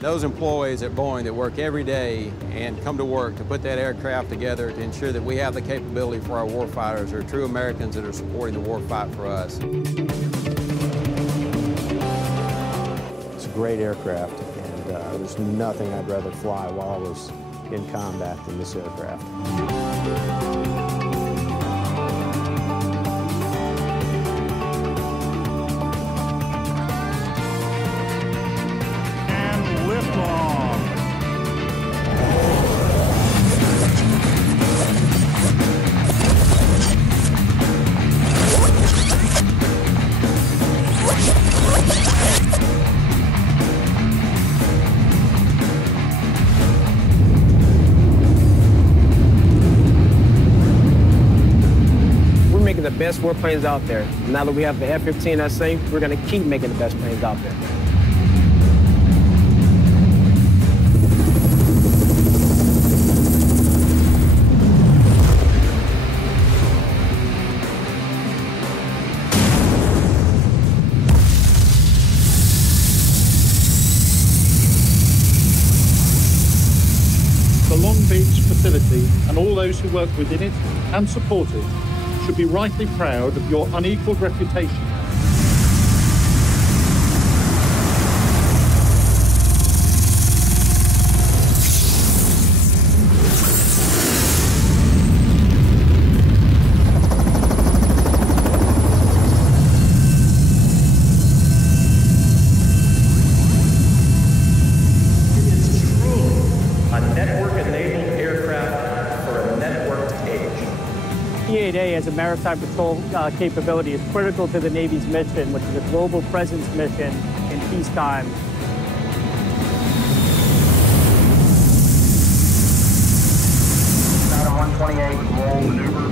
those employees at Boeing that work every day and come to work to put that aircraft together to ensure that we have the capability for our warfighters are true Americans that are supporting the war fight for us. It's a great aircraft, and there's nothing I'd rather fly while I was in combat than this aircraft. The best warplanes out there. Now that we have the F-15 SA, we're going to keep making the best planes out there. The Long Beach facility and all those who work within it and support it should be rightly proud of your unequaled reputation. It is truly a network-enabled aircraft for a networked age. P-8A as a maritime patrol capability is critical to the Navy's mission, which is a global presence mission in peacetime. About a 128 roll maneuver.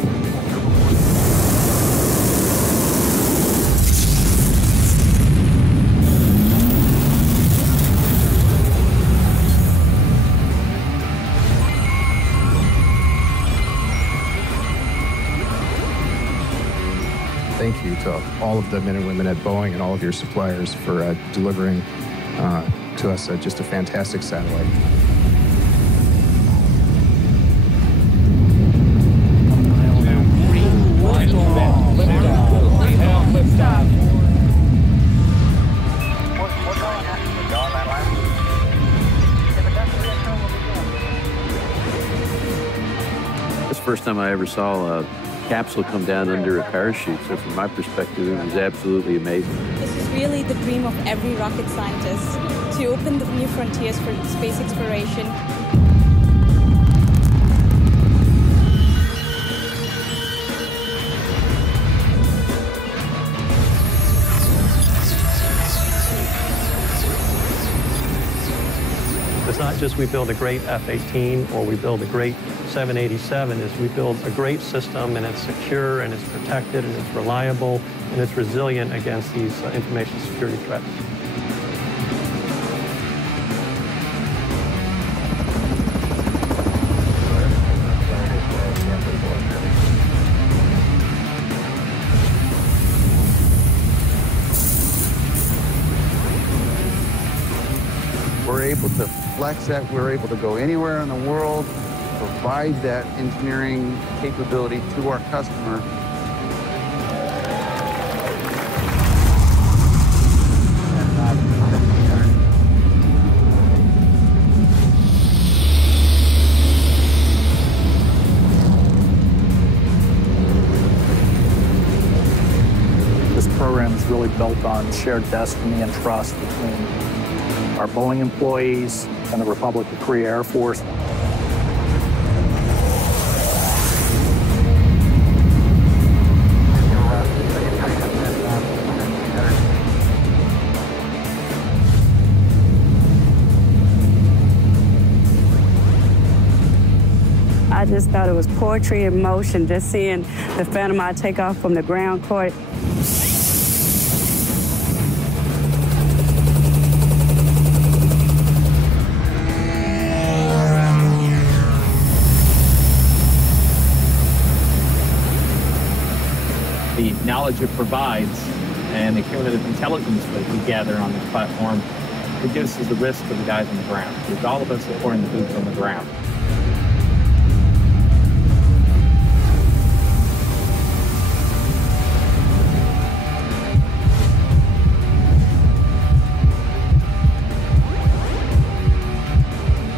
Thank you to all of the men and women at Boeing and all of your suppliers for delivering to us just a fantastic satellite. This is the first time I ever saw a capsule come down under a parachute, so from my perspective it was absolutely amazing. This is really the dream of every rocket scientist, to open the new frontiers for space exploration. It's not just we build a great F-18 or we build a great 787, is we build a great system, and it's secure and it's protected and it's reliable and it's resilient against these information security threats. We're able to flex that. We're able to go anywhere in the world, provide that engineering capability to our customer. This program is really built on shared destiny and trust between our Boeing employees and the Republic of Korea Air Force. I just thought it was poetry in motion, just seeing the Phantom I take off from the ground court. The knowledge it provides and the cumulative intelligence that we gather on this platform it gives us the risk of the guys on the ground. It's all of us supporting the boots on the ground.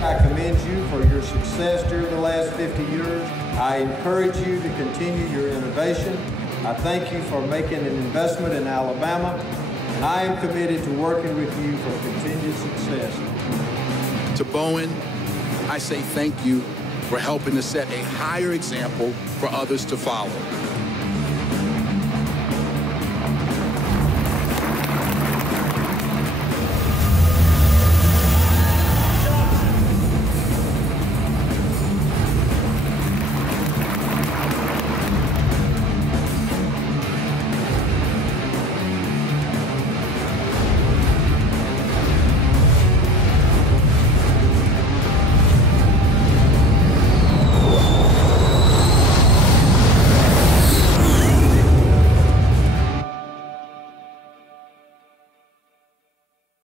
I commend you for your success during the last 50 years. I encourage you to continue your innovation. I thank you for making an investment in Alabama, and I am committed to working with you for continued success. To Boeing, I say thank you for helping to set a higher example for others to follow.